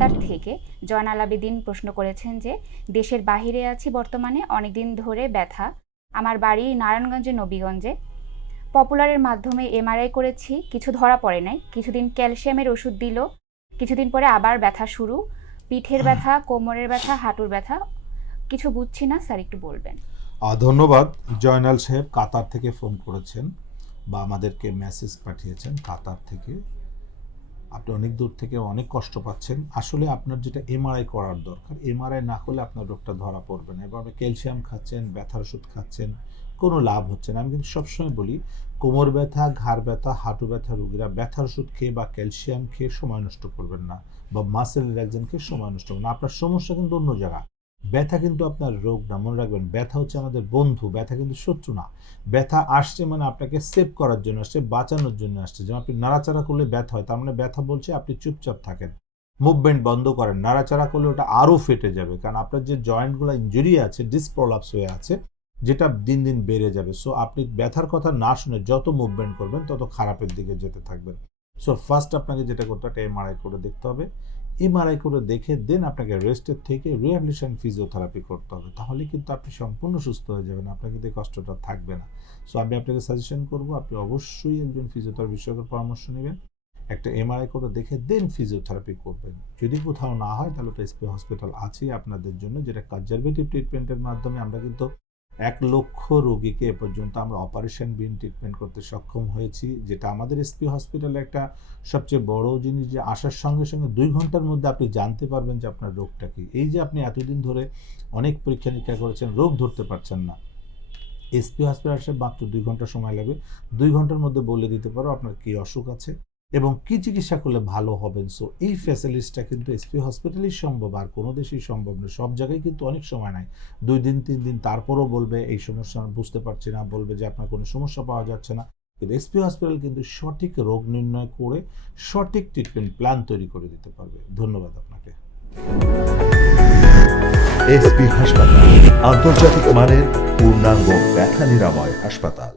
কাতার থেকে জয়নাল আবেদিন প্রশ্ন করেছেন যে দেশের বাহিরে আছি বর্তমানে, অনেকদিন ধরে ব্যথা, আমার বাড়ি নারায়ণগঞ্জে নবীগঞ্জে, পপুলারের মাধ্যমে এমআরআই করেছি, কিছু ধরা পড়ে নাই, কিছুদিন ক্যালসিয়ামের ওষুধ দিল, কিছুদিন পরে আবার ব্যথা শুরু, পিঠের ব্যথা, কোমরের ব্যথা, হাঁটুর ব্যথা, কিছু বুঝছি না স্যার, একটু বলবেন। ধন্যবাদ। জয়নাল সাহেব কাতার থেকে ফোন করেছেন বা আমাদেরকে মেসেজ পাঠিয়েছেন কাতার থেকে। আপনি অনেক দূর থেকে অনেক কষ্ট পাচ্ছেন। আসলে আপনার যেটা এমআরআই করার দরকার, এমআরআই না করলে আপনার রোগটা ধরা পড়বে না। এবার আপনি ক্যালসিয়াম খাচ্ছেন, ব্যথার ওষুধ খাচ্ছেন, কোনো লাভ হচ্ছে না। আমি কিন্তু সবসময় বলি কোমর ব্যথা, ঘাড় ব্যথা, হাঁটু ব্যথা রোগীরা ব্যথার ওষুধ খেয়ে বা ক্যালসিয়াম খেয়ে সময় নষ্ট করবেন না, বা মাসেল রিল্যাক্সেশন খেয়ে সময় নষ্ট করবেন না। আপনার সমস্যা কিন্তু অন্য জায়গা। ব্যথা কিন্তু আপনার রোগ না, মনে রাখবেন। ব্যথা হচ্ছে আমাদের বন্ধু, ব্যথা কিন্তু শত্রু না। ব্যথা আসছে মানে আপনাকে সেভ করার জন্য আসছে, বাঁচানোর জন্য আসছে। যেমন আপনি নাড়াচাড়া করলে ব্যথা হয়, তার মানে ব্যথা বলছে আপনি চুপচাপ থাকেন, মুভমেন্ট বন্ধ করেন। নাড়াচাড়া করলে ওটা আরও ফেটে যাবে, কারণ আপনার যে জয়েন্টগুলো ইনজুরি আছে, ডিসপ্রলাপস হয়ে আছে, যেটা দিন দিন বেড়ে যাবে। সো আপনি ব্যথার কথা না শুনে যত মুভমেন্ট করবেন তত খারাপের দিকে যেতে থাকবেন। সো ফার্স্ট আপনাকে যেটা করতে হবে, এমআরআই করে দেখতে হবে। এমআরআই করে দেখে দেন আপনাকে রেস্টের থেকে রিহ্যাবিলিটেশন ফিজিওথেরাপি করতে হবে। তাহলে কিন্তু আপনি সম্পূর্ণ সুস্থ হয়ে যাবেন, আপনার কিন্তু এই কষ্টটা থাকবে না। সো আমি আপনাকে সাজেশন করব, আপনি অবশ্যই একজন ফিজিওথেরাপি বিশেষজ্ঞের পরামর্শ নেবেন, একটা এমআরআই করে দেখে দেন ফিজিওথেরাপি করবেন। যদি কোথাও না হয় তাহলে তো এসপি হসপিটাল আছেই আপনাদের জন্য, যেটা কনজারভেটিভ ট্রিটমেন্টের মাধ্যমে আমরা কিন্তু 1,00,000 রোগীকে এ পর্যন্ত আমরা অপারেশনবিহীন ট্রিটমেন্ট করতে সক্ষম হয়েছি, যেটা আমাদের এসপি হসপিটালে একটা সবচেয়ে বড় জিনিস, যে আসার সঙ্গে সঙ্গে 2 ঘন্টার মধ্যে আপনি জানতে পারবেন যে আপনার রোগটা কী। এই যে আপনি এতদিন ধরে অনেক পরীক্ষা নিরীক্ষা করেছেন, রোগ ধরতে পারছেন না, এসপি হসপিটাল আসে মাত্র 2 ঘন্টা সময় লাগবে। 2 ঘন্টার মধ্যে বলে দিতে পারো আপনার কী অসুখ আছে এবং কী চিকিৎসা করলে ভালো হবেন। সো এই ফ্যাসিলিটিসটা কিন্তু এসপি হসপিটালেই সম্ভব, আর কোনো দেশেই সম্ভব নয়। সব জায়গায় কিন্তু অনেক সময় নেয়, 2 দিন 3 দিন, তারপরও বলবে এই সমস্যা বুঝতে পারছি না, বলবে যে আপনার কোনো সমস্যা পাওয়া যাচ্ছে না। কিন্তু এসপি হসপিটাল কিন্তু সঠিক রোগ নির্ণয় করে সঠিক ট্রিটমেন্ট প্ল্যান তৈরি করে দিতে পারবে। ধন্যবাদ আপনাকে। এসপি হাসপাতাল, আন্তর্জাতিক মানের পূর্ণাঙ্গ ব্যথা নিরাময় হাসপাতাল।